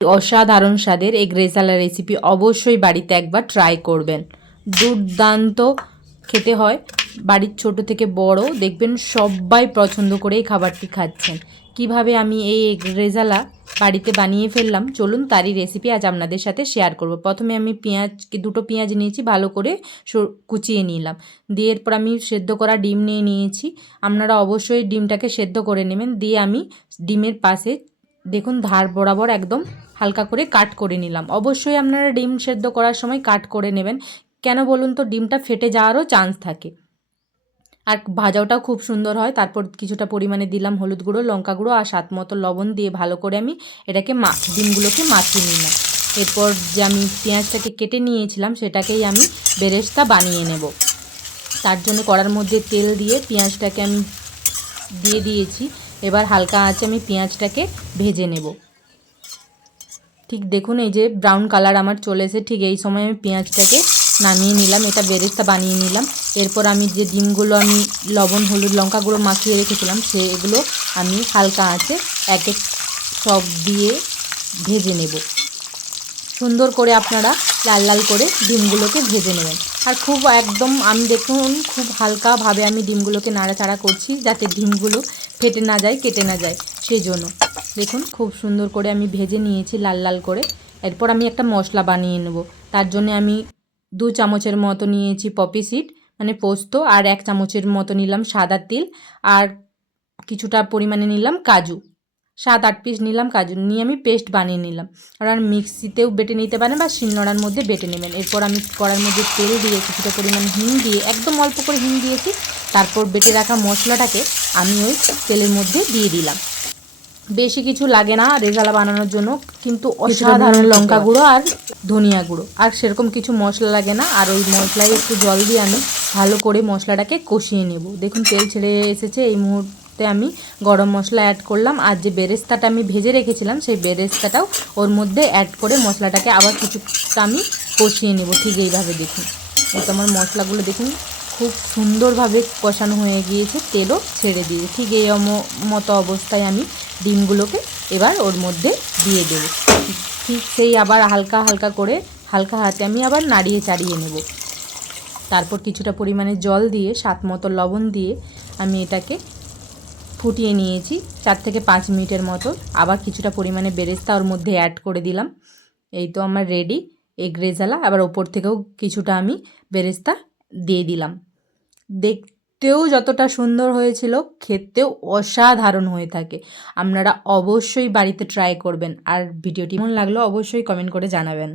অসাধারণ স্বাদের egg rezala recipe অবশ্যই বাড়িতে একবার ট্রাই করবেন। দুর্দান্ত খেতে হয়। বাড়ির ছোট থেকে বড় দেখবেন সবাই পছন্দ করে এই খাবারটি খাচ্ছেন। কিভাবে আমি এই এগ রেজালা বাড়িতে বানিয়ে ফেললাম চলুন তারই রেসিপি আজ আপনাদের সাথে শেয়ার করব। প্রথমে আমি দুটো পেঁয়াজ নিয়েছি, ভালো করে কুচিয়ে নিলাম। দিয়ে এরপর আমি সেদ্ধ করা ডিম নিয়েছি। আপনারা অবশ্যই ডিমটাকে সেদ্ধ করে নেবেন। দিয়ে আমি ডিমের পাশে দেখুন ধার বরাবর একদম হালকা করে কাট করে নিলাম। অবশ্যই আপনারা ডিম সেদ্ধ করার সময় কাট করে নেবেন। কেন বলুন তো, ডিমটা ফেটে যাওয়ারও চান্স থাকে, আর ভাজাটাও খুব সুন্দর হয়। তারপর কিছুটা পরিমাণে দিলাম হলুদ গুঁড়ো, লঙ্কা গুঁড়ো আর স্বাদ মতো লবণ দিয়ে ভালো করে আমি এটাকে ডিমগুলোকে মাখিয়ে নিলাম। এরপর যে আমি পেঁয়াজটাকে কেটে নিয়েছিলাম সেটাকেই আমি বেরেস্তা বানিয়ে নেব। তার জন্য কড়ার মধ্যে তেল দিয়ে পেঁয়াজটাকে আমি দিয়ে দিয়েছি। এবার হালকা আঁচে আমি পেঁয়াজটাকে ভেজে নেব। ঠিক দেখুন এই যে ব্রাউন কালার আমার চলে এসে, ঠিক এই সময় আমি পেঁয়াজটাকে নামিয়ে নিলাম। এটা বেরেস্তা বানিয়ে নিলাম। এরপর আমি যে ডিমগুলো আমি লবণ হলুদ লঙ্কা গুঁড়ো মাখিয়ে রেখেছিলাম সেগুলো আমি হালকা আঁচে এক এক সব দিয়ে ভেজে নেব। সুন্দর করে আপনারা লাল লাল করে ডিমগুলোকে ভেজে নেবেন। আর খুব একদম আমি দেখুন খুব হালকাভাবে আমি ডিমগুলোকে নাড়াচাড়া করছি যাতে ডিমগুলো ফেটে না যায়, কেটে না যায়, সেই জন্য দেখুন খুব সুন্দর করে আমি ভেজে নিয়েছি লাল লাল করে। এরপর আমি একটা মশলা বানিয়ে নেব। তার জন্য আমি 2 চামচের মতো নিয়েছি পপি সিড মানে পোস্ত, আর 1 চামচের মতো নিলাম সাদা তিল, আর কিছুটা পরিমাণে নিলাম কাজু। 7-8 পিস নিলাম কাজু, নিয়ে আমি পেস্ট বানিয়ে নিলাম। আর মিক্সিতেও বেটে নিতে পারেন বা শিলনোড়ার মধ্যে বেটে নেবেন। এরপর আমি কড়ার মধ্যে তেল দিয়ে কিছুটা পরিমাণে হিং দিয়ে, একদম অল্প করে হিং দিয়েছি। তারপর বেটে রাখা মশলাটাকে আমি ওই তেলের মধ্যে দিয়ে দিলাম। বেশি কিছু লাগে না রেজালা বানানোর জন্য, কিন্তু অসাধারণ লঙ্কা গুঁড়ো আর ধনিয়া গুঁড়ো, আর সেরকম কিছু মশলা লাগে না। আর ওই মশলায় একটু জল দিয়ে আমি ভালো করে মশলাটাকে কষিয়ে নেব। দেখুন তেল ছেড়ে এসেছে। এই মুহূর্তে আমি গরম মশলা অ্যাড করলাম, আর যে বেরেস্তাটা আমি ভেজে রেখেছিলাম সেই বেরেস্তাটাও ওর মধ্যে অ্যাড করে মশলাটাকে আবার কিছুটা আমি কষিয়ে নেব। ঠিক এইভাবে দেখুন এই তো আমার মশলাগুলো দেখুন খুব সুন্দরভাবে কষানো হয়ে গিয়েছে, তেলও ছেড়ে দিয়ে ঠিক এই মতো অবস্থায় আমি ডিমগুলোকে এবার ওর মধ্যে দিয়ে দেব। ঠিক সেই আবার হালকা হালকা করে হালকা হাতে আমি আবার নাড়িয়ে চাড়িয়ে নেব। তারপর কিছুটা পরিমাণে জল দিয়ে স্বাদ মতো লবণ দিয়ে আমি এটাকে ফুটিয়ে নিয়েছি 4 থেকে 5 মিনিটের মতো। আবার কিছুটা পরিমাণে বেরেস্তা ওর মধ্যে অ্যাড করে দিলাম। এই তো আমার রেডি এগ রেজালা। আবার ওপর থেকেও কিছুটা আমি বেরেস্তা দিয়ে দিলাম। দেখতেও যতটা সুন্দর হয়েছিল খেতেও অসাধারণ হয়ে থাকে। আপনারা অবশ্যই বাড়িতে ট্রাই করবেন। আর ভিডিওটি কেমন লাগলো অবশ্যই কমেন্ট করে জানাবেন।